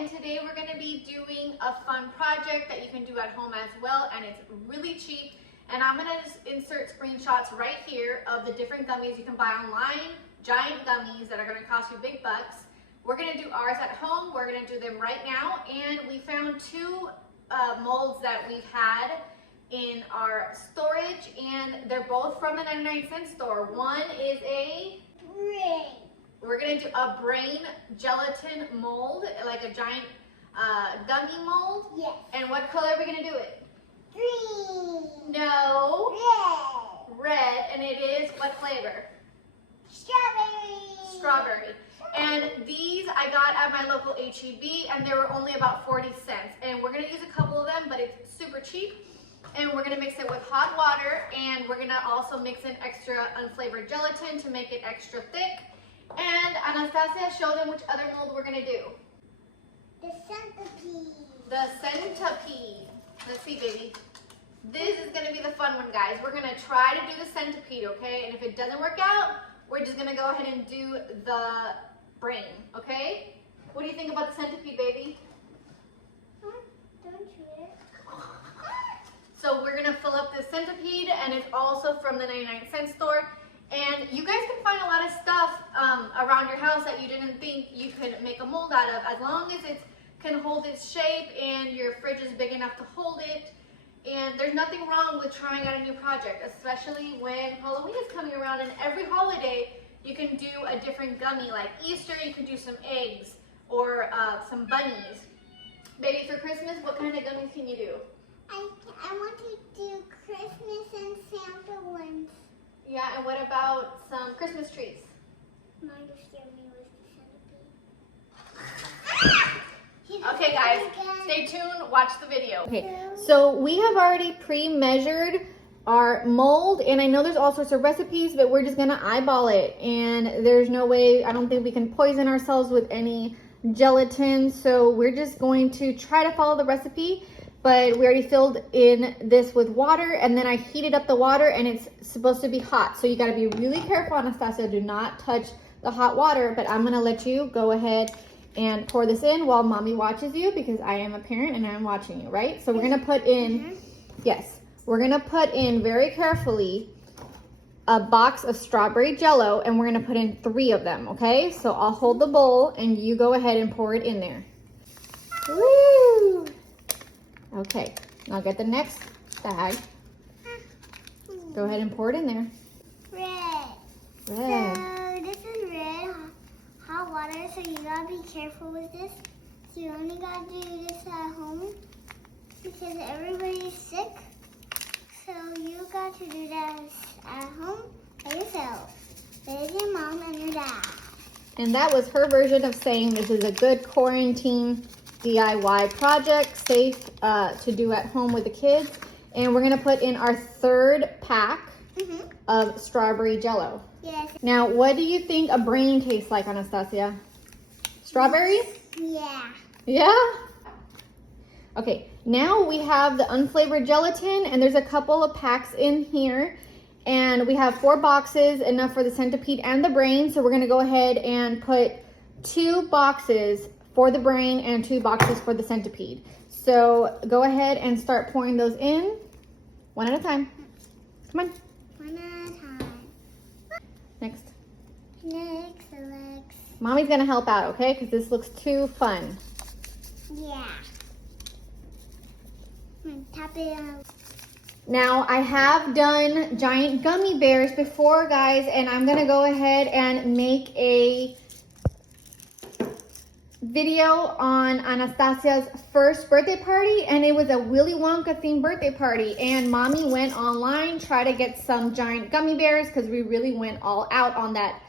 and today we're going to be doing a fun project that you can do at home as well, and it's really cheap. And I'm going to just insert screenshots right here of the different gummies you can buy online, giant gummies that are going to cost you big bucks. We're going to do ours at home. We're going to do them right now, and we found two molds that we've had in our storage, and they're both from the 99-cent store. One is a brain. We're gonna do a brain gelatin mold, like a giant gummy mold. Yes. And what color are we gonna do it? Green. No. Red. Red, and it is what flavor? Strawberry. Strawberry. And these I got at my local HEB, and they were only about 40 cents. And we're gonna use a couple of them, but it's super cheap. And we're gonna mix it with hot water, and we're gonna also mix in extra unflavored gelatin to make it extra thick. And Anastasia, show them which other mold we're gonna do. The centipede. The centipede. Let's see, baby. This is gonna be the fun one, guys. We're gonna try to do the centipede, okay? And if it doesn't work out, we're just gonna go ahead and do the brain, okay? What do you think about the centipede, baby? Don't shoot it. So we're gonna fill up the centipede, and it's also from the 99-cent store. And you guys can find a lot of stuff around your house that you didn't think you could make a mold out of, as long as it can hold its shape and your fridge is big enough to hold it. And there's nothing wrong with trying out a new project, especially when Halloween is coming around, and every holiday you can do a different gummy. Like Easter, you can do some eggs or some bunnies. Baby, for Christmas, what kind of gummies can you do? I want to do Christmas and Santa ones. Yeah, and what about some Christmas trees? Mine just scared me with the centipede. Okay, guys, stay tuned, watch the video. Okay, so we have already pre-measured our mold, and I know there's all sorts of recipes, but we're just gonna eyeball it. And there's no way, I don't think we can poison ourselves with any gelatin, so we're just going to try to follow the recipe. But we already filled in this with water, and then I heated up the water, and it's supposed to be hot. So you gotta be really careful, Anastasia, do not touch the hot water, but I'm gonna let you go ahead and pour this in while mommy watches you, because I am a parent and I'm watching you, right? So we're gonna put in, yes, we're gonna put in very carefully a box of strawberry JELLO, and we're gonna put in 3 of them, okay? So I'll hold the bowl and you go ahead and pour it in there. Woo! Okay, now get the next bag. Go ahead and pour it in there. Red. Red. So this is red hot water, so you gotta be careful with this. So you only gotta do this at home because everybody's sick. So you got to do that at home by yourself. With your mom and your dad. And that was her version of saying this is a good quarantine DIY project, safe to do at home with the kids. And we're gonna put in our 3rd pack of strawberry JELLO. Yes. Now, what do you think a brain tastes like, Anastasia? Strawberry? Yeah. Yeah? Okay, now we have the unflavored gelatin, and there's a couple of packs in here. And we have 4 boxes, enough for the centipede and the brain. So we're gonna go ahead and put 2 boxes for the brain and 2 boxes for the centipede. So go ahead and start pouring those in, one at a time. Come on. One at a time. Next. Next, Alex. Mommy's gonna help out, okay? Because this looks too fun. Yeah. Tap it out. Now, I have done giant gummy bears before, guys, and I'm gonna go ahead and make a video on Anastasia's first birthday party, and it was a Willy Wonka themed birthday party, and mommy went online, tried to get some giant gummy bears because we really went all out on that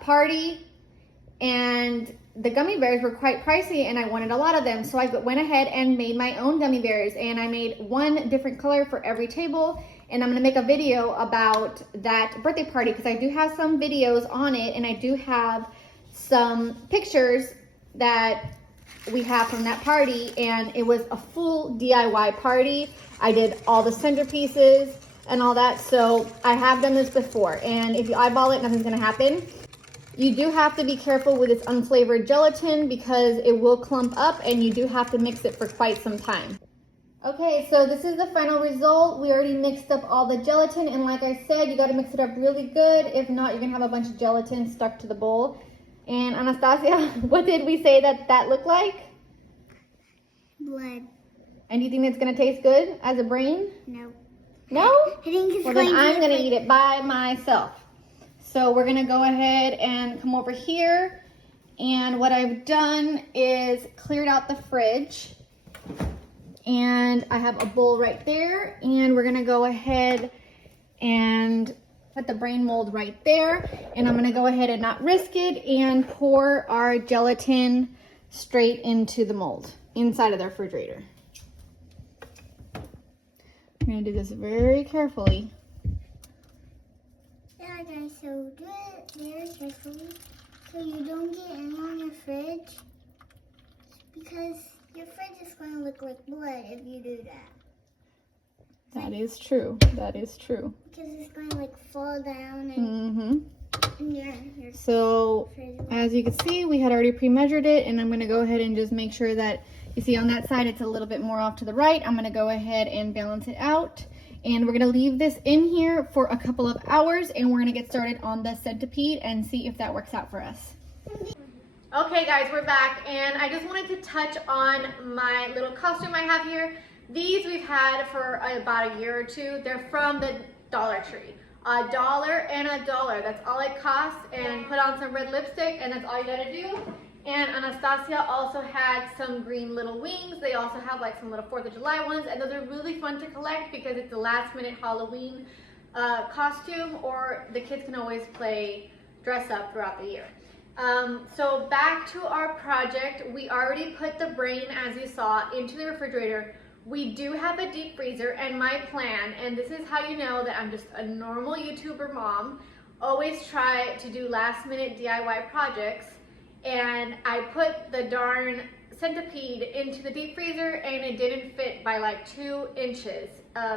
party, and the gummy bears were quite pricey and I wanted a lot of them, so I went ahead and made my own gummy bears, and I made 1 different color for every table, and I'm gonna make a video about that birthday party because I do have some videos on it, and I do have some pictures that we have from that party, and it was a full DIY party. I did all the centerpieces and all that, so I have done this before, and if you eyeball it, nothing's gonna happen. You do have to be careful with this unflavored gelatin because it will clump up and you do have to mix it for quite some time. Okay, so this is the final result. We already mixed up all the gelatin, and like I said, you gotta mix it up really good. If not, you're gonna have a bunch of gelatin stuck to the bowl. And Anastasia, what did we say that looked like? Blood. And do you think that's gonna taste good as a brain? No. No? I think it's well, then I'm gonna eat it by myself. So we're gonna go ahead and come over here. And what I've done is cleared out the fridge. And I have a bowl right there, and we're gonna go ahead and put the brain mold right there. And I'm gonna go ahead and not risk it and pour our gelatin straight into the mold inside of the refrigerator. I'm gonna do this very carefully. Yeah, guys, so do it very carefully so you don't get any on your fridge, because your fridge is going to look like blood if you do that. That is true. That is true. Because it's going to like fall down and your So fridge. as you can see, we had already pre-measured it, and I'm going to go ahead and just make sure that you see on that side it's a little bit more off to the right. I'm going to go ahead and balance it out, and we're going to leave this in here for a couple of hours, and we're going to get started on the centipede and see if that works out for us. Okay guys, we're back, and I just wanted to touch on my little costume I have here. These we've had for about a year or two. They're from the Dollar Tree. $1 and $1, that's all it costs, and put on some red lipstick and that's all you gotta do. And Anastasia also had some green little wings. They also have like some little 4th of July ones, and those are really fun to collect because it's a last minute Halloween costume, or the kids can always play dress up throughout the year. So back to our project, we already put the brain, as you saw, into the refrigerator. We do have a deep freezer, and my plan, and this is how you know that I'm just a normal YouTuber mom, always try to do last minute DIY projects, and I put the darn centipede into the deep freezer and it didn't fit by like 2 inches,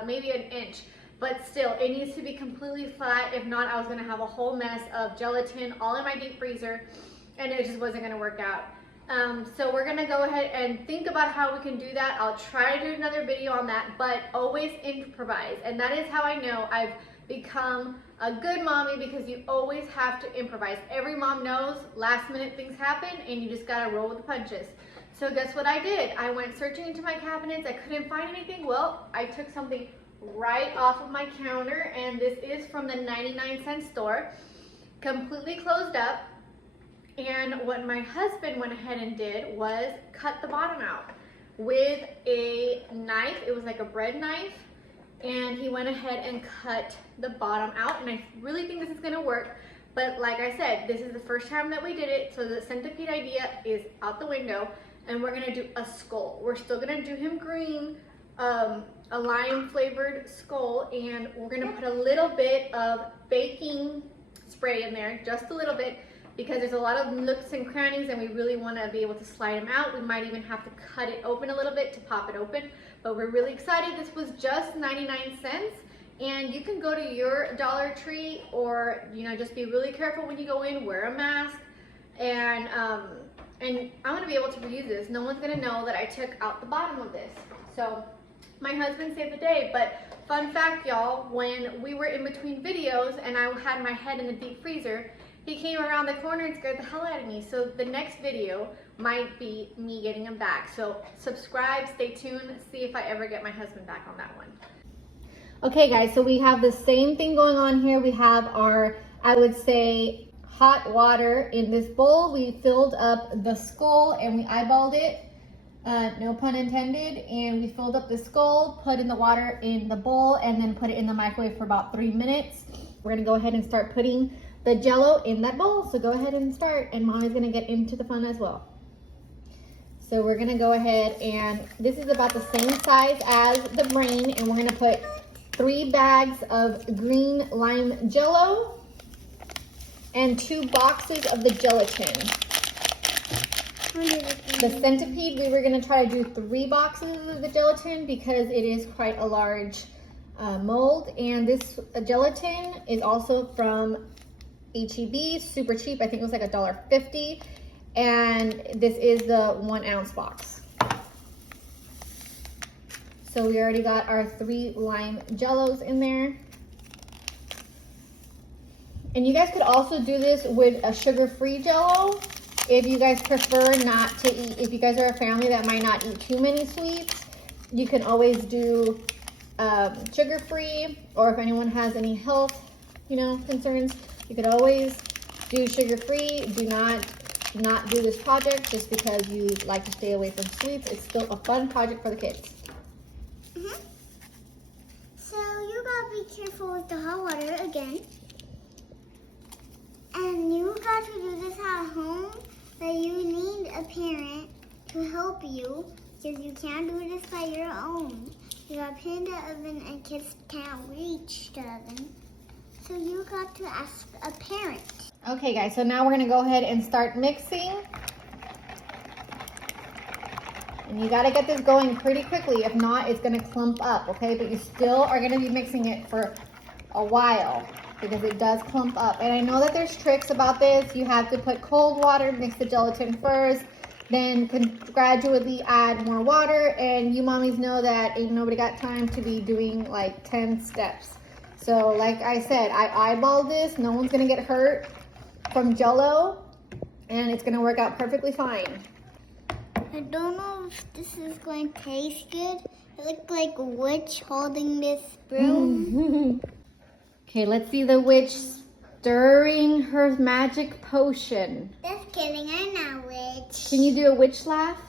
maybe an inch. But still, it needs to be completely flat. If not, I was gonna have a whole mess of gelatin all in my deep freezer, and it just wasn't gonna work out. So we're gonna go ahead and think about how we can do that. I'll try to do another video on that, but always improvise. And that is how I know I've become a good mommy, because you always have to improvise. Every mom knows last minute things happen and you just gotta roll with the punches. So guess what I did? I went searching into my cabinets. I couldn't find anything. Well, I took something right off of my counter, and this is from the 99-cent store, completely closed up. And what my husband went ahead and did was cut the bottom out with a knife. It was like a bread knife, and he went ahead and cut the bottom out, and I really think this is gonna work. But like I said, this is the first time that we did it, so the centipede idea is out the window, and we're gonna do a skull. We're still gonna do him green, a lime flavored skull, and we're gonna put a little bit of baking spray in there, just a little bit, because there's a lot of nooks and crannies and we really want to be able to slide them out. We might even have to cut it open a little bit to pop it open, but we're really excited. This was just 99 cents, and you can go to your Dollar Tree, or just be really careful when you go in, wear a mask, and I'm gonna be able to reuse this. No one's gonna know that I took out the bottom of this. So my husband saved the day. But fun fact, y'all, when we were in between videos and I had my head in the deep freezer, he came around the corner and scared the hell out of me. So the next video might be me getting him back. So subscribe, stay tuned, see if I ever get my husband back on that one. Okay guys, so we have the same thing going on here. We have our, I would say, hot water in this bowl. We filled up the skull and we eyeballed it. No pun intended. And we filled up the skull, put in the water in the bowl, and then put it in the microwave for about 3 minutes. We're gonna go ahead and start putting the Jello in that bowl. So go ahead and start, and Mommy's gonna get into the fun as well. So we're gonna go ahead, and this is about the same size as the brain, and we're gonna put 3 bags of green lime Jello and 2 boxes of the gelatin. The centipede, we were gonna try to do 3 boxes of the gelatin because it is quite a large mold, and this gelatin is also from HEB, super cheap. I think it was like $1.50. And this is the 1 ounce box. So we already got our 3 lime jellos in there. And you guys could also do this with a sugar-free jello if you guys prefer not to eat. If you guys are a family that might not eat too many sweets, you can always do sugar-free, or if anyone has any health, concerns, you could always do sugar-free. Do not do this project just because you like to stay away from sweets. It's still a fun project for the kids. So you gotta be careful with the hot water again. And you got to do this at home, but you need a parent to help you because you can't do this by your own. You got to put in the oven and kids can't reach the oven. So you got to ask a parent. Okay guys, so now we're gonna go ahead and start mixing. And you gotta get this going pretty quickly. If not, it's gonna clump up, okay? But you still are gonna be mixing it for a while because it does clump up. And I know that there's tricks about this. You have to put cold water, mix the gelatin first, then gradually add more water. And you mommies know that ain't nobody got time to be doing like 10 steps. So like I said, I eyeballed this. No one's gonna get hurt from Jello, and it's gonna work out perfectly fine. I don't know if this is going to taste good. It looks like a witch holding this spoon. Okay, let's see the witch stirring her magic potion. Just kidding, I'm not a witch. Can you do a witch laugh?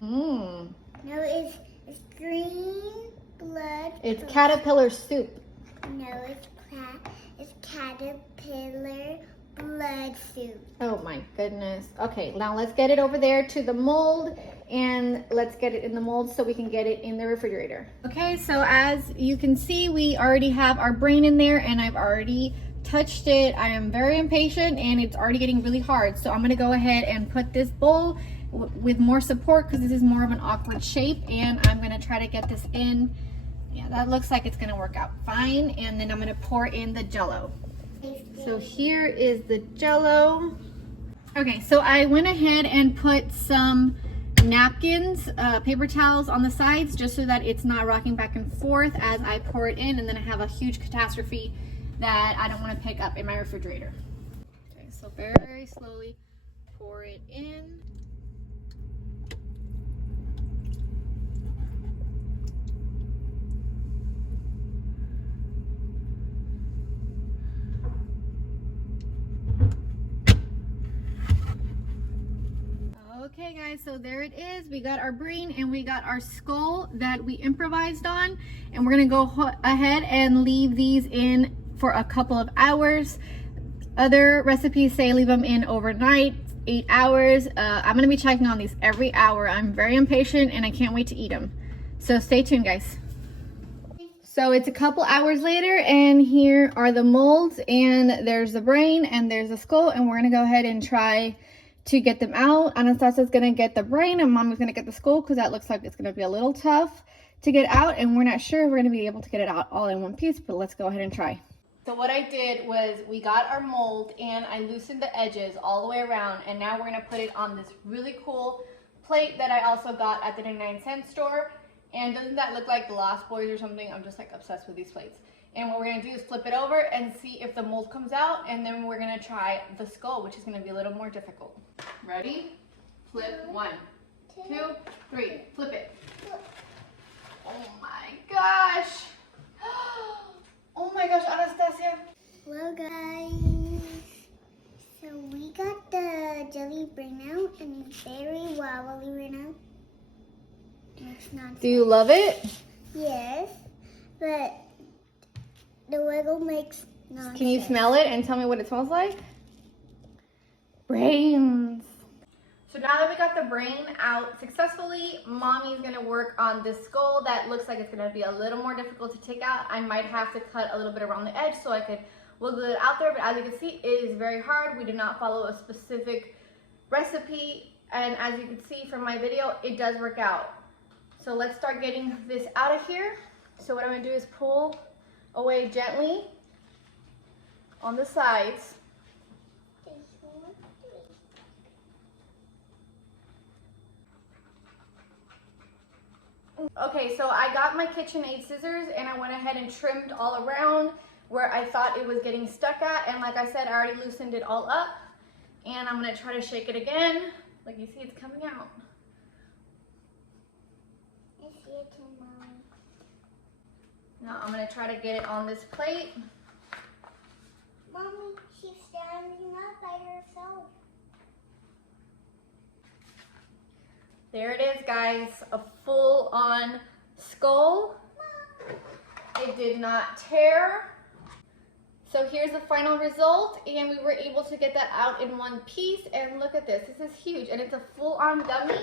No, it's green blood. It's caterpillar soup. No, it's caterpillar blood soup. Oh my goodness. Okay, now let's get it over there to the mold, and let's get it in the mold so we can get it in the refrigerator. Okay, so as you can see, we already have our brain in there, and I've already touched it. I am very impatient and it's already getting really hard. So I'm gonna go ahead and put this bowl with more support because this is more of an awkward shape, and I'm gonna try to get this in. Yeah, that looks like it's gonna work out fine. And then I'm gonna pour in the Jello. So here is the Jello. Okay, so I went ahead and put some napkins, paper towels on the sides just so that it's not rocking back and forth as I pour it in, and then I have a huge catastrophe that I don't want to pick up in my refrigerator. Okay, so very slowly pour it in. Okay guys, so there it is. We got our brain and we got our skull that we improvised on, and we're gonna go ahead and leave these in for a couple of hours. Other recipes say leave them in overnight, 8 hours. I'm gonna be checking on these every hour. I'm very impatient and I can't wait to eat them. So stay tuned guys. So it's a couple hours later, and here are the molds, and there's the brain and there's the skull, and we're gonna go ahead and try to get them out. Anastasia's gonna get the brain and Mommy's gonna get the skull because that looks like it's gonna be a little tough to get out, and we're not sure if we're gonna be able to get it out all in one piece, but let's go ahead and try. So what I did was we got our mold and I loosened the edges all the way around, and now we're gonna put it on this really cool plate that I also got at the 99-cent store. And doesn't that look like the Lost Boys or something? I'm just like obsessed with these plates. And what we're gonna do is flip it over and see if the mold comes out, and then we're gonna try the skull, which is gonna be a little more difficult. Ready? Flip. 1, 2, 3. Flip it. Oh my gosh. Oh my gosh, Anastasia. Well guys, so we got the jelly brain out and it's very wobbly right now. It's not. Do you love it? Yes, but the wiggle makes no. Can you smell it and tell me what it smells like? Brains. So now that we got the brain out successfully, Mommy's gonna work on this skull that looks like it's gonna be a little more difficult to take out. I might have to cut a little bit around the edge so I could wiggle it out there, but as you can see, it is very hard. We did not follow a specific recipe, and as you can see from my video, it does work out. So let's start getting this out of here. So what I'm gonna do is pull away gently on the sides. Okay, so I got my KitchenAid scissors and I went ahead and trimmed all around where I thought it was getting stuck at, and like I said, I already loosened it all up, and I'm gonna try to shake it again. Like you see, it's coming out. I see it too, Mom. Now I'm gonna try to get it on this plate. Mommy, she's standing up by herself. There it is, guys, a full-on skull. It did not tear. So here's the final result, and we were able to get that out in one piece, and look at this. This is huge, and it's a full-on gummy.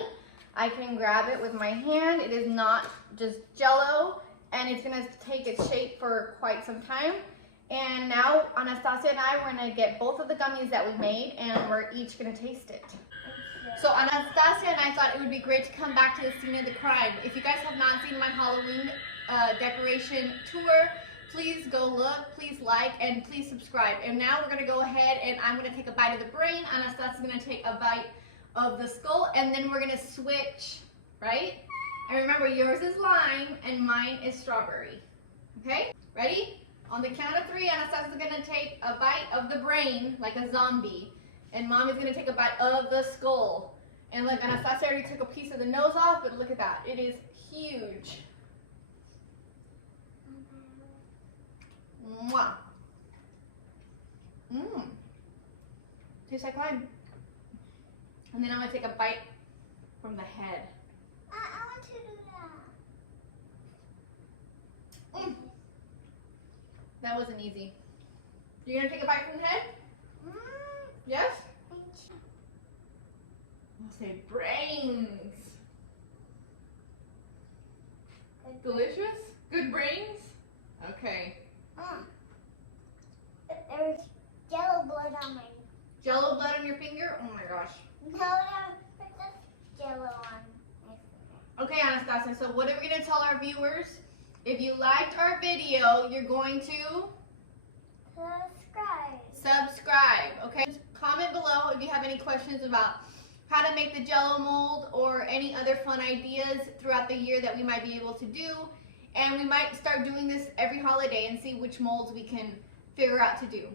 I can grab it with my hand. It is not just Jell-O, and it's gonna take its shape for quite some time. And now Anastasia and I, we're gonna get both of the gummies that we made, and we're each gonna taste it. So Anastasia and I thought it would be great to come back to the scene of the crime. If you guys have not seen my Halloween decoration tour, please go look, please like, and please subscribe. And now we're gonna go ahead and I'm gonna take a bite of the brain. Anastasia's gonna take a bite of the skull, and then we're gonna switch, right? And remember, yours is lime and mine is strawberry. Okay, ready? On the count of 3, Anastasia's gonna take a bite of the brain like a zombie. And Mom is gonna take a bite of the skull. And look, Anastasia already took a piece of the nose off, but look at that. It is huge. Mwah. Mmm. Tastes like lime. And then I'm gonna take a bite from the head. I want to do that. Mm. That wasn't easy. You're gonna take a bite from the head? Yes? I'll say brains. Delicious? Good brains? Okay. There's Jell-O blood on my. Jell-O blood on your finger? Oh my gosh. No, there's Jell-O on my finger. Okay, Anastasia, so what are we gonna tell our viewers? If you liked our video, you're going to subscribe, okay? Comment below if you have any questions about how to make the Jell-O mold or any other fun ideas throughout the year that we might be able to do. And we might start doing this every holiday and see which molds we can figure out to do.